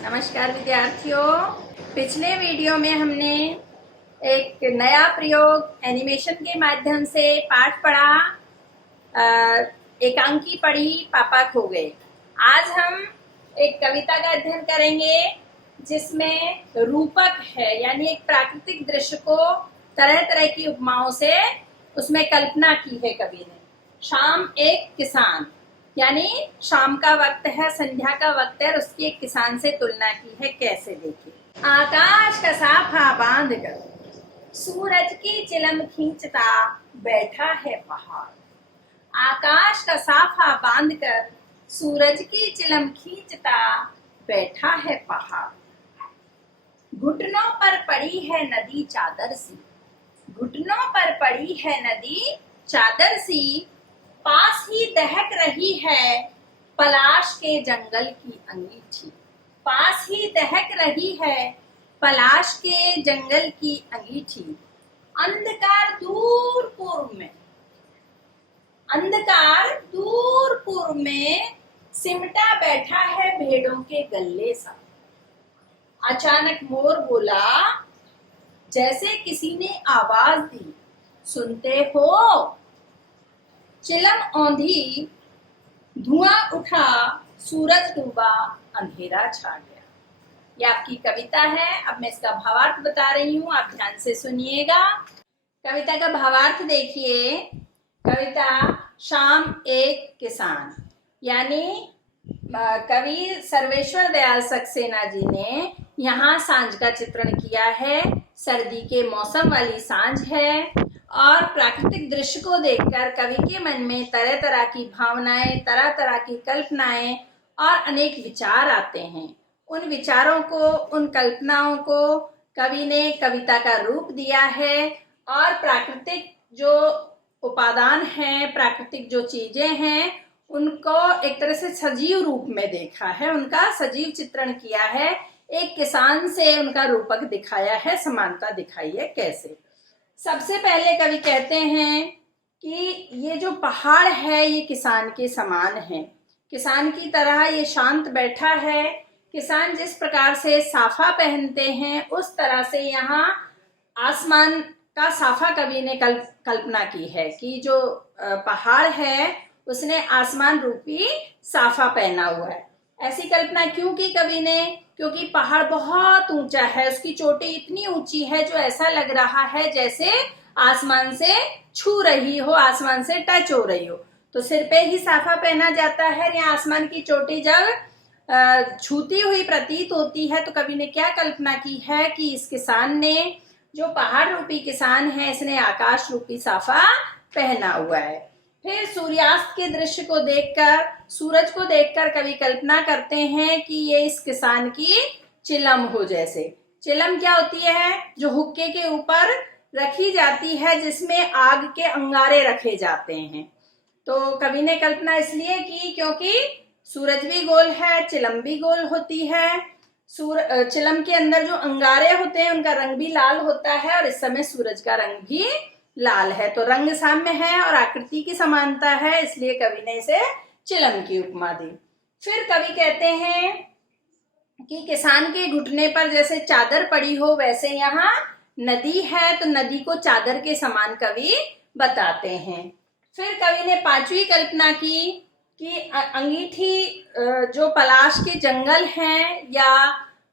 नमस्कार विद्यार्थियों। पिछले वीडियो में हमने एक नया प्रयोग एनिमेशन के माध्यम से पाठ पढ़ा, एकांकी पढ़ी, पापा खो गए। आज हम एक कविता का अध्ययन करेंगे जिसमें रूपक है, यानी एक प्राकृतिक दृश्य को तरह तरह की उपमाओं से उसमें कल्पना की है कवि ने। शाम एक किसान, यानी शाम का वक्त है, संध्या का वक्त है और उसकी एक किसान से तुलना की है। कैसे देखिए। आकाश का साफा बांध कर सूरज की चिलम खींचता बैठा है पहाड़। आकाश का साफा बांध कर सूरज की चिलम खींचता बैठा है पहाड़। घुटनों पर पड़ी है नदी चादर सी, घुटनों पर पड़ी है नदी चादर सी। पास ही दहक रही है पलाश के जंगल की अंगीठी। पास ही दहक रही है पलाश के जंगल की अंगीठी। अंधकार दूर पूर्व में, अंधकार दूर पूर्व में सिमटा बैठा है भेड़ों के गल्ले सा। अचानक मोर बोला जैसे किसी ने आवाज दी, सुनते हो? चिलम औंधी, धुआं उठा, सूरज डूबा, अंधेरा छा गया। ये आपकी कविता है। अब मैं इसका भावार्थ बता रही हूँ, आप ध्यान से सुनिएगा। कविता का भावार्थ देखिए। कविता शाम एक किसान, यानी कवि सर्वेश्वर दयाल सक्सेना जी ने यहाँ सांझ का चित्रण किया है। सर्दी के मौसम वाली सांझ है और प्राकृतिक दृश्य को देखकर कवि के मन में तरह तरह की भावनाएं, तरह तरह की कल्पनाएं और अनेक विचार आते हैं। उन विचारों को, उन कल्पनाओं को कवि ने कविता का रूप दिया है और प्राकृतिक जो उपादान हैं, प्राकृतिक जो चीजें हैं, उनको एक तरह से सजीव रूप में देखा है, उनका सजीव चित्रण किया है। एक किसान से उनका रूपक दिखाया है, समानता दिखाई है। कैसे? सबसे पहले कवि कहते हैं कि ये जो पहाड़ है ये किसान के समान है, किसान की तरह ये शांत बैठा है। किसान जिस प्रकार से साफा पहनते हैं उस तरह से यहाँ आसमान का साफा कवि ने कल्पना की है कि जो पहाड़ है उसने आसमान रूपी साफा पहना हुआ है। ऐसी कल्पना क्यों की कवि ने? क्योंकि पहाड़ बहुत ऊंचा है, उसकी चोटी इतनी ऊंची है जो ऐसा लग रहा है जैसे आसमान से छू रही हो, आसमान से टच हो रही हो। तो सिर पे ही साफा पहना जाता है, या आसमान की चोटी जब छूती हुई प्रतीत होती है तो कवि ने क्या कल्पना की है कि इस किसान ने, जो पहाड़ रूपी किसान है, इसने आकाश रूपी साफा पहना हुआ है। फिर सूर्यास्त के दृश्य को देखकर, सूरज को देखकर कवि कल्पना करते हैं कि ये इस किसान की चिलम हो। जैसे चिलम क्या होती है? जो हुक्के के ऊपर रखी जाती है, जिसमें आग के अंगारे रखे जाते हैं। तो कवि ने कल्पना इसलिए की क्योंकि सूरज भी गोल है, चिलम भी गोल होती है। चिलम के अंदर जो अंगारे होते हैं उनका रंग भी लाल होता है और इस समय सूरज का रंग भी लाल है। तो रंग साम्य है और आकृति की समानता है, इसलिए कवि ने इसे चिलम की उपमा दी। फिर कवि कहते हैं कि किसान के घुटने पर जैसे चादर पड़ी हो वैसे यहाँ नदी है, तो नदी को चादर के समान कवि बताते हैं। फिर कवि ने पांचवी कल्पना की कि अंगीठी, जो पलाश के जंगल हैं या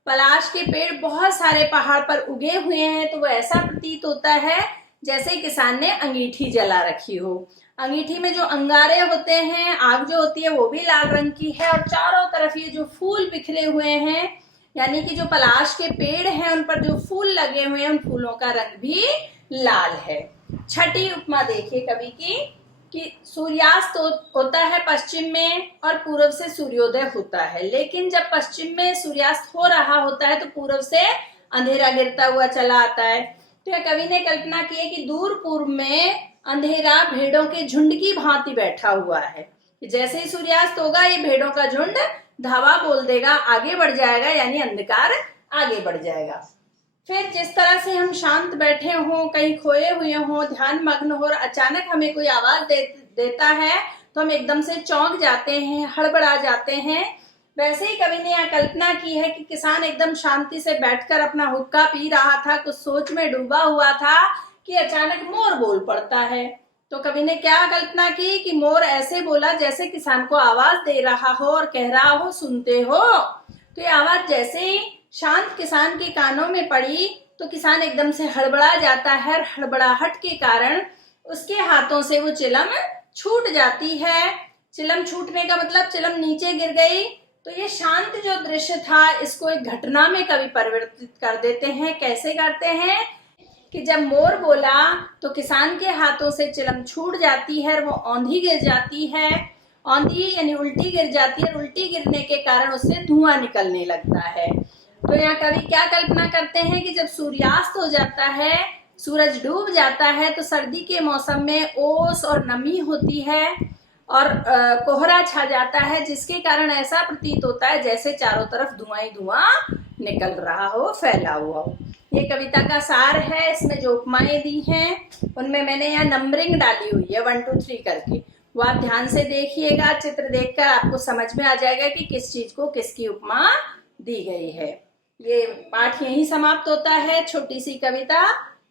पलाश के पेड़ बहुत सारे पहाड़ पर उगे हुए हैं, तो वो ऐसा प्रतीत होता है जैसे किसान ने अंगीठी जला रखी हो। अंगीठी में जो अंगारे होते हैं, आग जो होती है वो भी लाल रंग की है और चारों तरफ ये जो फूल बिखरे हुए हैं, यानी कि जो पलाश के पेड़ हैं उन पर जो फूल लगे हुए हैं उन फूलों का रंग भी लाल है। छठी उपमा देखिए कवि की कि सूर्यास्त होता है पश्चिम में और पूर्व से सूर्योदय होता है, लेकिन जब पश्चिम में सूर्यास्त हो रहा होता है तो पूर्व से अंधेरा गिरता हुआ चला आता है। तो कवि ने कल्पना की है कि दूर पूर्व में अंधेरा भेड़ों के झुंड की भांति बैठा हुआ है। जैसे ही सूर्यास्त होगा ये भेड़ों का झुंड धावा बोल देगा, आगे बढ़ जाएगा, यानी अंधकार आगे बढ़ जाएगा। फिर जिस तरह से हम शांत बैठे हों, कहीं खोए हुए हों, ध्यान मग्न हो और अचानक हमें कोई आवाज देता है तो हम एकदम से चौंक जाते हैं, हड़बड़ा जाते हैं, वैसे ही कवि ने यहाँ कल्पना की है कि किसान एकदम शांति से बैठकर अपना हुक्का पी रहा था, कुछ सोच में डूबा हुआ था कि अचानक मोर बोल पड़ता है। तो कवि ने क्या कल्पना की कि मोर ऐसे बोला जैसे किसान को आवाज दे रहा हो और कह रहा हो, सुनते हो। तो ये आवाज जैसे ही शांत किसान के कानों में पड़ी तो किसान एकदम से हड़बड़ा जाता है। हड़बड़ाहट के कारण उसके हाथों से वो चिलम छूट जाती है। चिलम छूटने का मतलब चिलम नीचे गिर गई। तो ये शांत जो दृश्य था, इसको एक घटना में कवि परिवर्तित कर देते हैं। कैसे करते हैं कि जब मोर बोला तो किसान के हाथों से चिलम छूट जाती है और वो औंधी गिर जाती है। औंधी यानी उल्टी गिर जाती है। उल्टी गिरने के कारण उससे धुआं निकलने लगता है। तो यहाँ कवि क्या कल्पना करते हैं कि जब सूर्यास्त हो जाता है, सूरज डूब जाता है, तो सर्दी के मौसम में ओस और नमी होती है और कोहरा छा जाता है, जिसके कारण ऐसा प्रतीत होता है जैसे चारों तरफ धुआं ही धुआं निकल रहा हो, फैला हुआ हो। ये कविता का सार है। इसमें जो उपमाएं दी हैं उनमें मैंने यहाँ नंबरिंग डाली हुई है 1 2 3 करके। वो आप ध्यान से देखिएगा। चित्र देखकर आपको समझ में आ जाएगा कि किस चीज को किसकी उपमा दी गई है। ये पाठ यहीं समाप्त होता है। छोटी सी कविता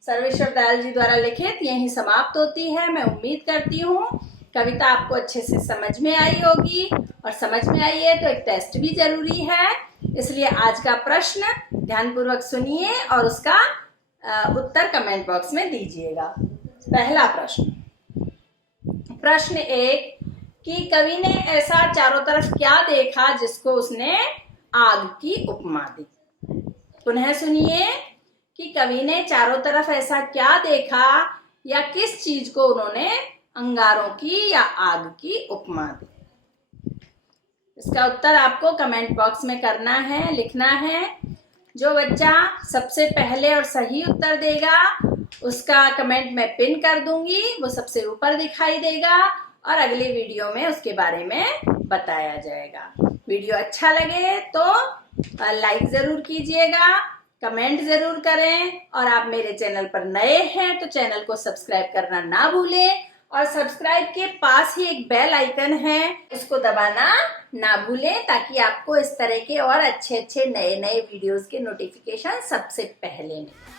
सर्वेश्वर दयाल जी द्वारा लिखित यहीं समाप्त होती है। मैं उम्मीद करती हूँ कविता आपको अच्छे से समझ में आई होगी, और समझ में आई है तो एक टेस्ट भी जरूरी है। इसलिए आज का प्रश्न ध्यानपूर्वक सुनिए और उसका उत्तर कमेंट बॉक्स में दीजिएगा। पहला प्रश्न 1 कि कवि ने ऐसा चारों तरफ क्या देखा जिसको उसने आग की उपमा दी। पुनः सुनिए कि कवि ने चारों तरफ ऐसा क्या देखा या किस चीज को उन्होंने अंगारों की या आग की उपमा दी। इसका उत्तर आपको कमेंट बॉक्स में करना है, लिखना है। जो बच्चा सबसे पहले और सही उत्तर देगा उसका कमेंट मैं पिन कर दूंगी, वो सबसे ऊपर दिखाई देगा और अगली वीडियो में उसके बारे में बताया जाएगा। वीडियो अच्छा लगे तो लाइक जरूर कीजिएगा, कमेंट जरूर करें, और आप मेरे चैनल पर नए हैं तो चैनल को सब्सक्राइब करना ना भूलें, और सब्सक्राइब के पास ही एक बेल आइकन है, उसको दबाना ना भूलें ताकि आपको इस तरह के और अच्छे अच्छे नए नए वीडियोस के नोटिफिकेशन सबसे पहले मिले।